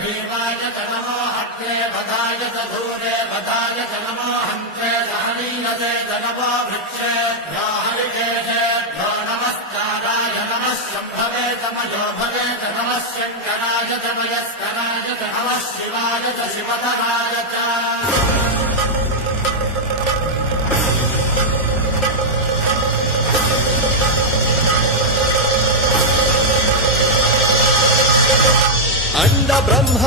भीमाय च नमो हत्ये वधाय च धूरे वधाय च नमो हन्त्रे सहनीयते च नमो वृक्षेभ्यो हरिकेशेभ्यो नमस्काराय नमः शम्भवे च मयो भवे च नमः शङ्कराय च मयस्कराय च नमः शिवाय च शिवधराय च अंड ब्रह्म